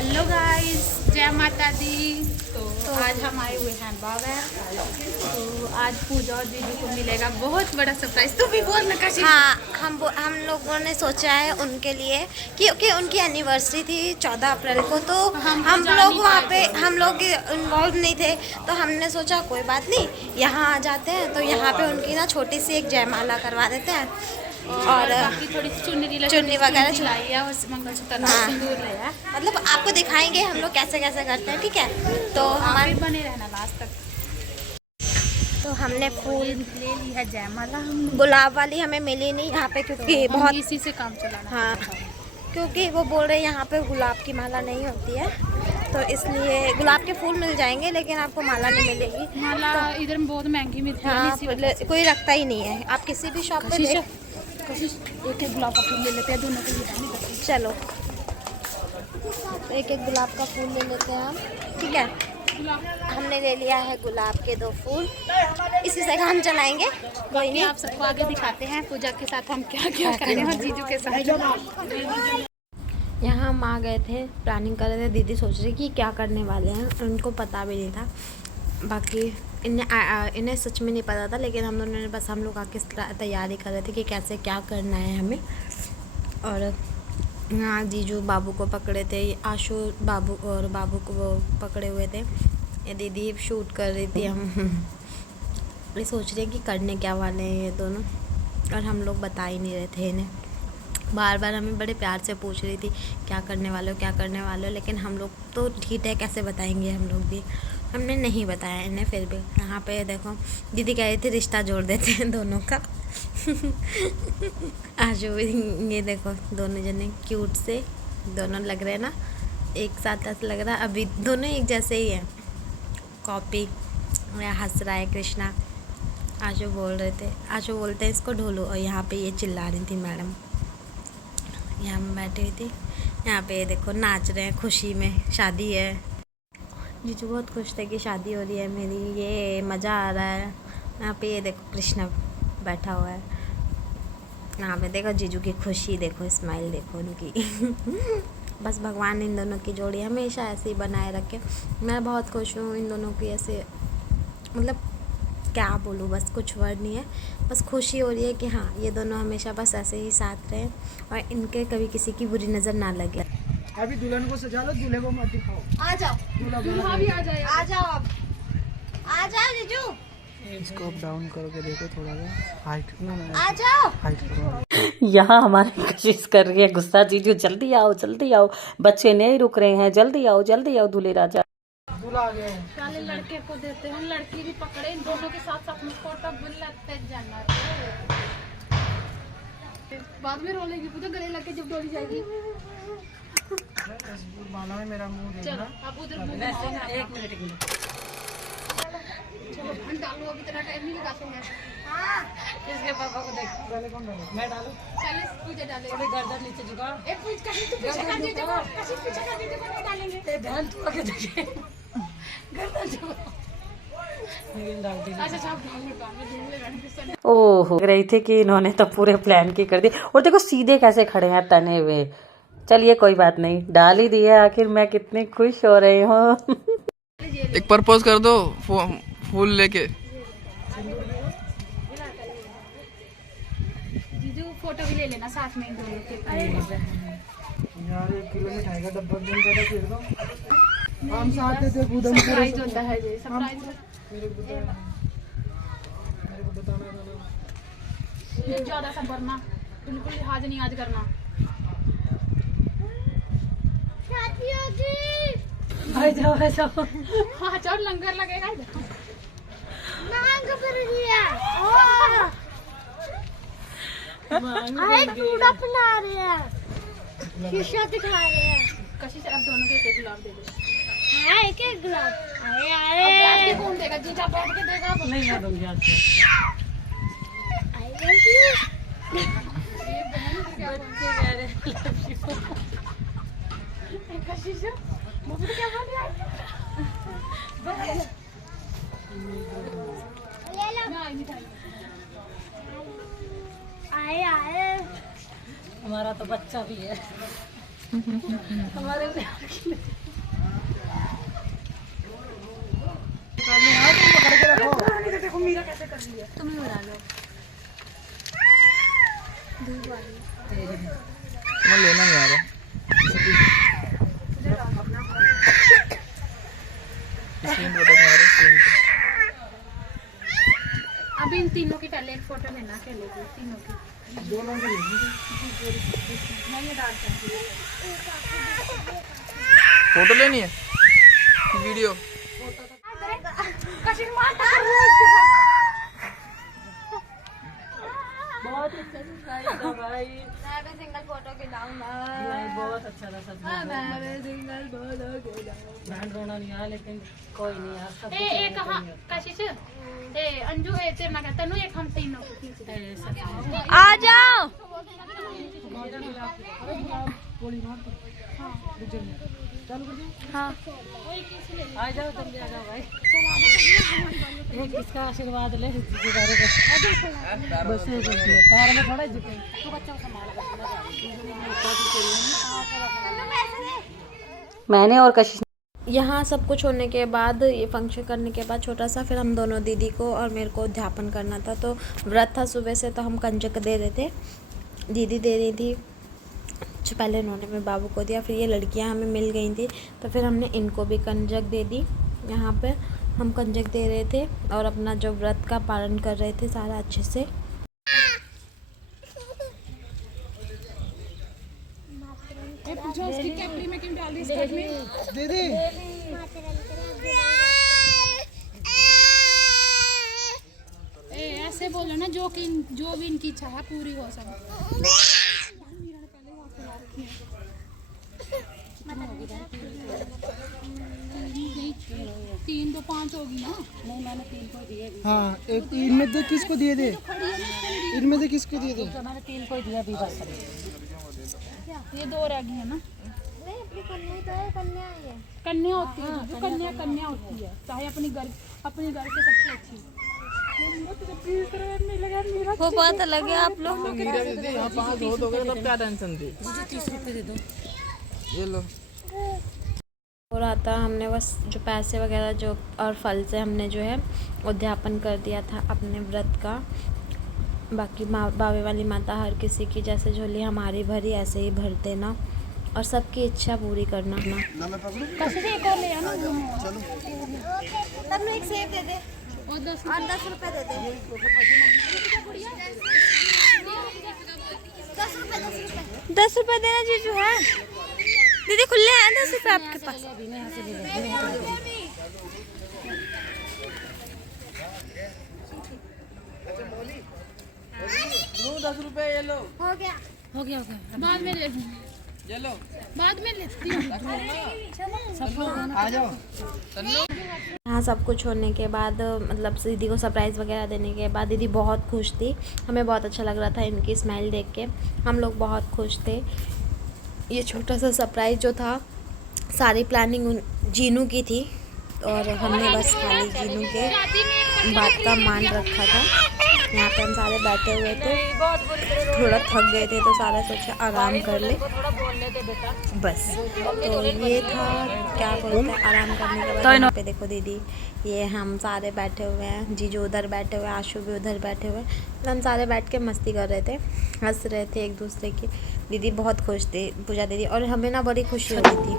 Hello guys, जय माता दी। तो आज हम आए हुए हैं बाबा। तो आज पूजा और दीदी को मिलेगा बहुत बड़ा सरप्राइज। तू भी बोल ना कशी। हाँ, हम लोगों ने सोचा है उनके लिए क्योंकि उनकी एनिवर्सरी थी 14 अप्रैल को। तो हम लोग वहाँ पे हम लोग इन्वॉल्व नहीं थे, तो हमने सोचा कोई बात नहीं, यहाँ आ जाते हैं। तो यहाँ पे उनकी ना छोटी सी एक जयमाला करवा देते हैं और बाकी थोड़ी सी चुन्नी वगैरह लाई है और मंगलसूत्र हाँ। सिंदूर ले है। मतलब आपको दिखाएंगे हम लोग कैसे कैसे करते हैं, ठीक है। तो हमारे बने रहना लास्ट तक। तो हमने फूल ले ली है जयमाला। हम गुलाब वाली हमें मिली नहीं यहाँ पे क्योंकि बहुत इसी से काम चलाना। हाँ, क्योंकि वो बोल रहे हैं यहाँ पे गुलाब की माला नहीं होती है, तो इसलिए गुलाब के फूल मिल जाएंगे लेकिन आपको माला नहीं मिलेगी। माला तो इधर बहुत महंगी मिलती है। हाँ, कोई रखता ही नहीं है। आप किसी भी शॉप पे एक एक गुलाब का फूल ले लेते हैं दोनों के लिए। चलो एक एक गुलाब का फूल ले लेते हैं हम, ठीक है। हमने ले लिया है गुलाब के 2 फूल, इसी से काम चलाएंगे। कोई नहीं, आप सबको आगे दिखाते हैं पूजा के साथ हम क्या क्या करें और जीजू के साथ। यहाँ हम आ गए थे, प्लानिंग कर रहे थे। दीदी सोच रही कि क्या करने वाले हैं, उनको पता भी नहीं था। बाकी इन्हें सच में नहीं पता था, लेकिन हम लोगों ने बस हम लोग आके तैयारी कर रहे थे कि कैसे क्या करना है हमें। और यहाँ जीजू बाबू को पकड़े थे, आशु बाबू और बाबू को वो पकड़े हुए थे। ये दीदी शूट कर रही थी। हम ये सोच रहे हैं कि करने क्या वाले हैं ये दोनों, और हम लोग बता ही नहीं रहे थे इन्हें। बार बार हमें बड़े प्यार से पूछ रही थी क्या करने वाले हो, क्या करने वाले हो, लेकिन हम लोग तो ठीक है कैसे बताएंगे, हम लोग भी हमने नहीं बताया इन्हें। फिर भी यहाँ पे देखो दीदी कह रही थी रिश्ता जोड़ देते हैं दोनों का। आज ये देखो दोनों जने क्यूट से दोनों लग रहे हैं ना, एक साथ ऐसा लग रहा है अभी दोनों एक जैसे ही हैं, कॉपी। हंस रहा है कृष्णा। आशु बोल रहे थे, आशु बोलते हैं इसको ढोलो, और यहाँ पे ये चिल्ला रही थी मैडम। यहाँ मैं बैठी हुई थी, यहाँ पे देखो नाच रहे हैं खुशी में, शादी है। जीजू बहुत खुश थे कि शादी हो रही है मेरी, ये मज़ा आ रहा है। यहाँ पे ये देखो कृष्णा बैठा हुआ है। यहाँ पे देखो जीजू की खुशी, देखो स्माइल देखो उनकी। बस भगवान इन दोनों की जोड़ी हमेशा ऐसे ही बनाए रखे। मैं बहुत खुश हूँ इन दोनों की, ऐसे मतलब क्या बोलूँ, बस कुछ वर्ड नहीं है। बस खुशी हो रही है कि हाँ ये दोनों हमेशा बस ऐसे ही साथ रहें और इनके कभी किसी की बुरी नज़र ना लगे। अभी दुल्हन को सजा लो, दूल्हे को मत दिखाओ। आ जाओ, दूल्हा भी आ जाए। आ जाओ, अब आ जाओ जीजू। इसको अप डाउन करोगे, देखो थोड़ा सा हाइट आ जाओ, हाइट करो। यहाँ हमारी कोशिश कर रही है गुस्सा जीजू, जल्दी आओ, बच्चे नहीं रुक रहे हैं, जल्दी आओ दूल्हे राजा। दूल्हा आ गया है। पहले लड़के को देते हैं, लड़की भी पकड़े, इन दोनों के साथ साथ मुझको तब लगते जाना। बाद में रोलेगी तो गले लग के जब डोली जाएगी। बाला में मेरा मुंह देखना। चलो अब उधर एक मिनट चलो डालो, अभी इतना टाइम नहीं लगाते हैं। हाँ, किसके पापा को देख, पहले कौन डाले? मैं डालू, चलिए पूजा डाले। गर्दन नीचे झुका, एक पूछ कहीं तो पीछे कर दीजिए, कहीं पीछे कर दीजिए, नहीं डालेंगे। ध्यान तू आगे देखे, गर्दन झुका। ओह, लग रही थी कि इन्होंने तो पूरे प्लान की कर दी। और देखो सीधे कैसे खड़े हैं तने हुए। चलिए कोई बात नहीं, डाल ही दिया आखिर। मैं कितनी खुश हो रही हूँ। एक प्रपोज कर दो फूल लेके। जीजू फोटो भी ले लेना साथ में दोनों के। यार 1 किलो मिठाई का डब्बा दिन ज्यादा फिर दो। हम साथ थे कूदम सरप्राइज होता है ये सरप्राइज। मेरे को बताना था। ज्यादा सब करना, बिल्कुल लिहाज नहीं आज करना। आ जाओ। हाँ चल लंगर लगेगा। चूड़ा पिला रहे हैं, शीशा दिखा रहे हैं। कशी से अब दोनों के एक गुलाब दे दो। हाँ, एक एक गुलाब। अब बैठ के कौन देगा? जीजा बैठ के देगा। नहीं मैं दूंगी आज। I love you। ये बहन क्या बोलते कह रहे? कशी से मुझे क्या बोल रहा है? आए हमारा तो बच्चा भी है। तुम ही उड़ा लो। मैं लेना नहीं आ रहा। स्क्रीन पे बता रहा स्क्रीन पे। अब इन तीनों की पहले एक फोटो लेना के लेगी तीनों की। दोनों की मैं ये डालता हूँ। फोटो लेनी है कि वीडियो? बहुत अच्छा सरप्राइज था भाई। मैं भी सिंगल फोटो खिलाऊंगा। नहीं बहुत अच्छा था सच में। मैं भी सिंगल फोटो खिलाऊंगा। बहन रोना नहीं आया लेकिन कोई नहीं यार सब कुछ ए कहाँ कशिश ए अंजू ए तेरे ना कहता एक हम तीनों को खींच दे। आ जाओ। हाँ आ जाओ जल्दी आ जाओ भाई। ये किसका आशीर्वाद ले गुजारे बस पैर में थोड़ा झुके। मैंने और कशिश यहाँ सब कुछ होने के बाद, ये फंक्शन करने के बाद छोटा सा, फिर हम दोनों दीदी को और मेरे को अध्यापन करना था। तो व्रत था सुबह से, तो हम कंजक दे रहे थे, दीदी दे रही थी। पहले उन्होंने मेरे बाबू को दिया, फिर ये लड़कियां हमें मिल गई थी, तो फिर हमने इनको भी कंजक दे दी। यहाँ पे हम कंजक दे रहे थे और अपना जो व्रत का पालन कर रहे थे सारा अच्छे से। दीदी ऐसे बोलो ना जो भी इनकी इच्छा है पूरी हो सके। तीन तो 5 होगी ना। नहीं मैंने 3 को दिए। हाँ एक इनमें दे, किसको दिए थे? इनमें से किसको दिए थे? मैंने 3 को दिया भी बस। ये 2 रह गई है ना। कन्या होती है जो कन्या होती है, चाहे अपने घर के सबसे अच्छी। वो बात अलग है आप लोग। यहाँ 5 हो गए तब क्या टेंशन थी? 30 रुपये दे दो। ये लो। हो रहा था, हमने बस जो पैसे वगैरह जो और फल से हमने जो है उद्यापन कर दिया था अपने व्रत का। बाकी बावे वाली माता हर किसी की जैसे झोली हमारी भरी ऐसे ही भर देना और सबकी इच्छा पूरी करना। एक और ले आना। तब एक सेब दे दे और 10 रुपए दे दे। 10 रुपए देना जीजू है। दीदी खुले हैं 10 रुपए आपके पास। लो 10 रुपए ये लो। हो गया बाद में ले ये लो। बाद में लेती हूँ। आ जाओ। यहाँ सब कुछ होने के बाद मतलब दीदी को सरप्राइज़ वगैरह देने के बाद दीदी बहुत खुश थी। हमें बहुत अच्छा लग रहा था इनकी स्माइल देख के, हम लोग बहुत खुश थे। ये छोटा सा सरप्राइज़ जो था सारी प्लानिंग जीनू की थी और हमने बस खाली जीनू के बात का मान रखा था। यहाँ पे हम सारे बैठे हुए थे, थोड़ा थक गए थे तो सारा सोचा आराम कर ले बस। तो ये था क्या बोलते हैं आराम करने के बाद। यहाँ पे देखो दीदी, ये हम सारे बैठे हुए हैं, जीजू उधर बैठे हुए हैं, आशु भी उधर बैठे हुए हैं। तो हम सारे बैठ के मस्ती कर रहे थे, हंस रहे थे एक दूसरे की। दीदी बहुत खुश थी पूजा दीदी, और हमें ना बड़ी खुशी होती थी।